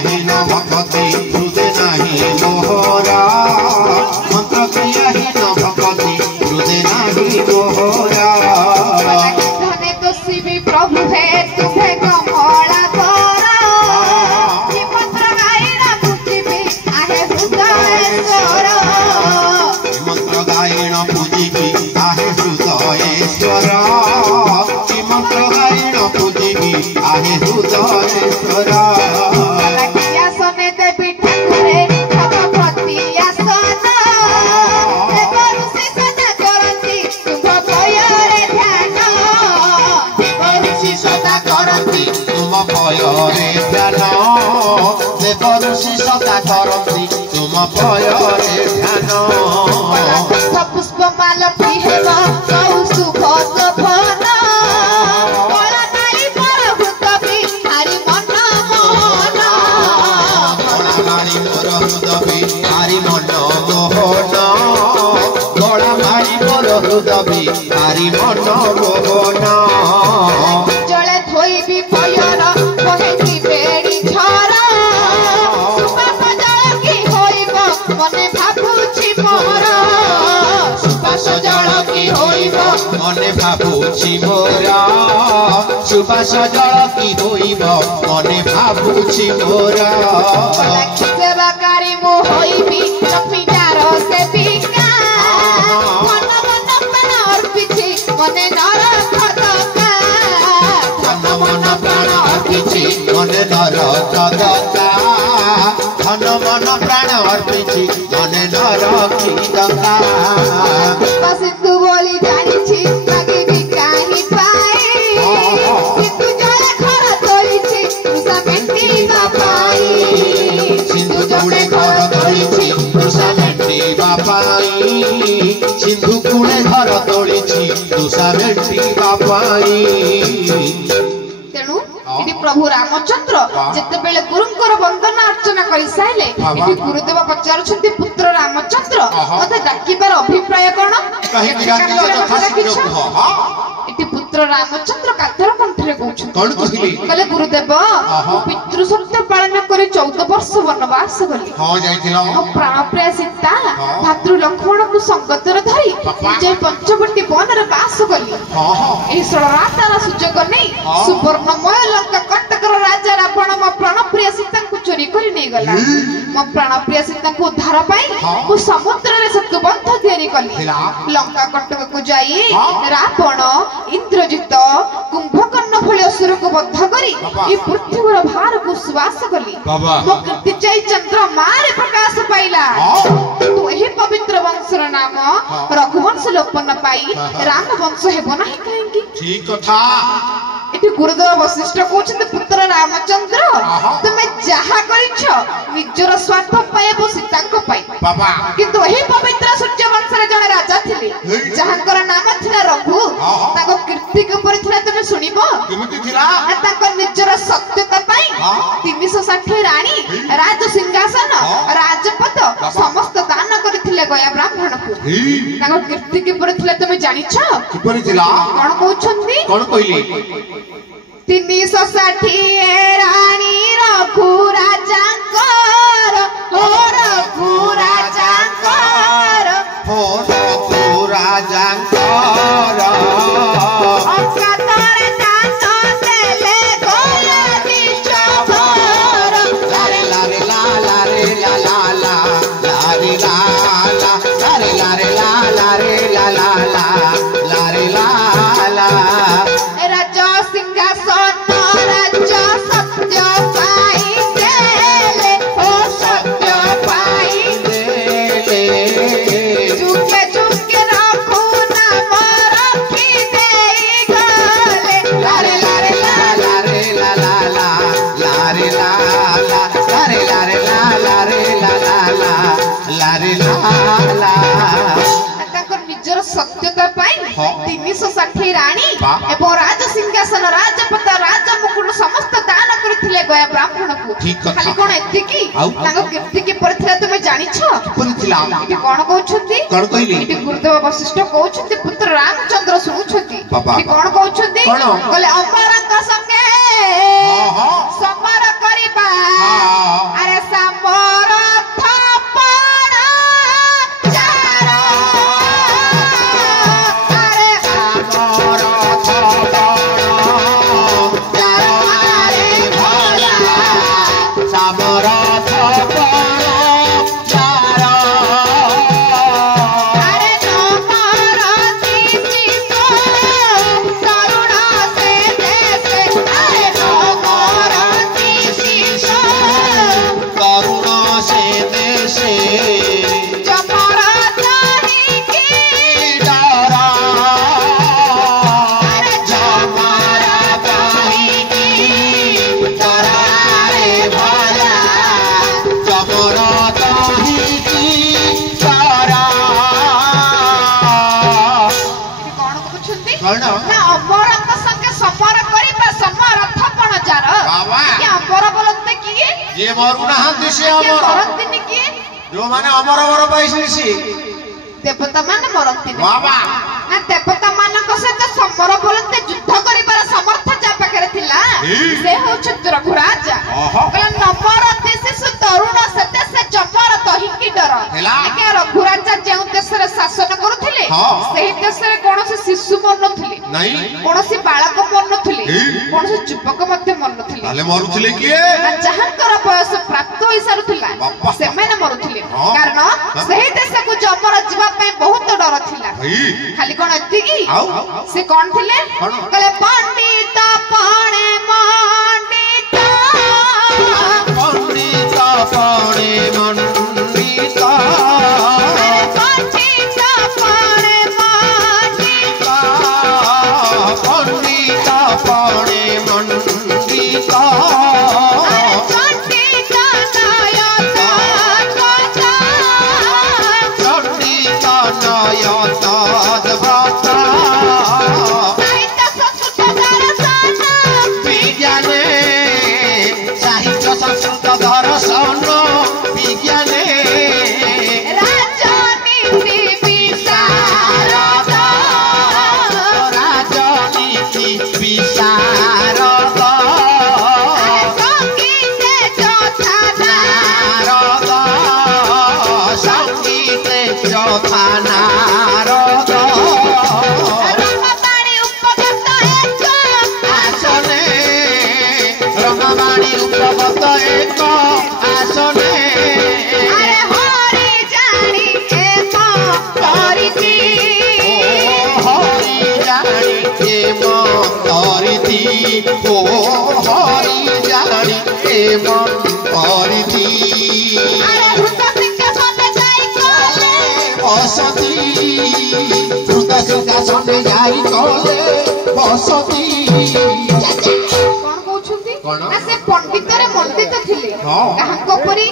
क्रियाहीन भक्ति हृदय नहीं मोहरा मंत्र क्रियाहीन भक्ति हृदय नहीं मोहरा धने तो शिवी प्रभु है तुम्हें कमला तोरा मंत्र गायना पूजिबी आहे हृदय स्वर मंत्र गायन पूजिबी आहे हृदय स्वर मंत्र गायन पूजिबी आहे हृदय स्वर ऋषि सदा करती तुम भୟରେ ध्यान पुष्प माल पिहेब शुभ सफल हारी मन मोहन हारी मन मोहन गला मारी मोर हृदय हारी मन मोहन जले धोइबी पयर कहेबी बेड़ी झरा मने भाबुछि मोर सुबास जल की होइब मने भाबुछि मोर सुबास जल की होइब मने भाबुछि मोर सेवाकारी मो होइबी लक्ष्मीदार सेविका मन मन प्राण अर्पिछि मने नरकदका मन प्राण अर्पिछि मने नरकदका धन मन प्राण अर्पिछि मने नरकदका सिंधु बोली जानिछि लागे भी काहि पाई सिंधु जल घर तोलिछि उषा मेंटी बापाई सिंधु कूड़े घर तोलिछि उषा मेंटी बापाई सिंधु कूड़े घर तोलिछि उषा मेंटी बापाई तेणु इति प्रभु रामचंद्र जेतेबेले गुरुंकर वंदना अर्चना करि साइले इति गुरुदेव पचारुछन्ति पुत्र रामचंद्र मते डाकिबार अभिप्राय कोन इति पुत्र रामचंद्र कातर कंठरे कहउछन्ति कोन कहिली कहले गुरुदेव पितृ सत्य पालन करि 14 वर्ष वनवास गली हां जाइथिलो प्राणप्रिय सीता भातृ लक्ष्मण को संगतर धरि जय पंचवटी वनर वास गली एही सळरातार सुजोग नै सुवर्णमय लंका कटकर राजा रावण मो प्राणप्रिय सीता को चोरी करि नै गला मो प्राणप्रिय सीता को उद्धार पाई को समुद्र रे सेतुबंध तयारी कली लंका कटक को जाई रावण इंद्रजित कुंभकर्ण भଳି असुर को बद्ध करी ई पृथ्वीर भार को सुवास कली मो कीर्ति जय चंद्र मारे प्रकाश पाइला तो एही पवित्र वंशर नाम रघुवंश लोपन पाई राम वंश हेबो नाही काहेकि ठीक कथा एटी गुरुदेव वशिष्ठ कहउछन्ते पुत्र रामचंद्र तुमे जहा करिछ निजर स्वार्थ पाएबो सीता को पाई बाबा किंतु एही पवित्र सूर्य वंशर जने राजा थिले जहांकर नाम थिला रघु ताको कीर्ति के ऊपर थिला तने सुनिबो केमिति थिला ताको निजर सत्यता पाई 360 रानी राज सिंहासन राजपद समस्त दान करथिले गया ब्राह्मण को ताको कीर्ति के ऊपर थिला तुमे जानिछ किपरि थिला कोन कहउछन्ती कोन कहिली 360 रानी रघु राजांकर हो रघु राजांकर हो रघु राजांकर अकातर दान देले गोला दिचभर लारे लारे ला लारे ला ला ला लारे ला ला लारे लारे ला लारे ला ला ला लारे ला ला राजा सिंहासन राजा सत्य पाई देले हो सत्य पाई देले झुके झुके रखू नाम रखी देई गले लारे लारे ला लारे ला ला ला लारे ला ला लारे लारे ला लारे ला ला ला लारे ला ला निजर सत्यता पाई 360 रानी एवं राज सिंहासन राजपद राज मुकुट समस्त दान करथिले गया ब्राह्मण को खाली कोन एति की तांको कीर्ति के परथिला तुमे जानिछ परथिला इति कोन कहउछथि कोन कहिली इति गुरुदेव वशिष्ठ कहउछथि पुत्र रामचंद्र सुनुछथि इति कोन कहउछथि कहले अमरंग संगे समर करिबा जे मरु नाहंती से अमर मरंती किए जो माने अमर अमर पाइछी सी देवता माने मरंती बाबा ना देवता मानक सहित समर बोलते युद्ध करिबार सामर्थ्य जा पाखरे थिला से होछ रघुराज कहला नमरते से तरुण सते से जमर तहिकी डर के रघुराज जेउ देश रे शासन करूथिले सेही देश रे कोनोसी शिशु मरनथिले नहीं कोनोसी बालक मरनथिले कोनोसी युवक मध्ये मरनथिले ताले मरुथिले किए जहांकर बयस प्राप्त होई सारुथिला से माने मरुथिले कारण सेही देश को जमर जीवा पे बहुत डर थिला खाली कोन अति की से कोन थिले कहले पंडित पाणे मंडित पंडित पाणे मंडित पंडित पाणे मंडित पंडित पाणे मंडित पंडित नयता कथा पंडित नयता भक्ता साहित्य संस्कृत दर्शन विज्ञाने साहित्य संस्कृत दर्शन विज्ञाने राजनीति विशारद राजनीति विशारद संगीत यथा नारद संगीत यथा नारद रमबाणी उपगत एक आसने रमबाणी उपगत एक आसने अरे हरि जानी एक परिति हरि जानी एम तरिति ओ हरि जानी एम तरिति अरे हृदय सिंहासन जाई कोले बसती हृदय सिंहासन जाई कले बसती कोन कहउछंती कोन? ना से पंडित रे मंडित थिले हाँ। काहको परी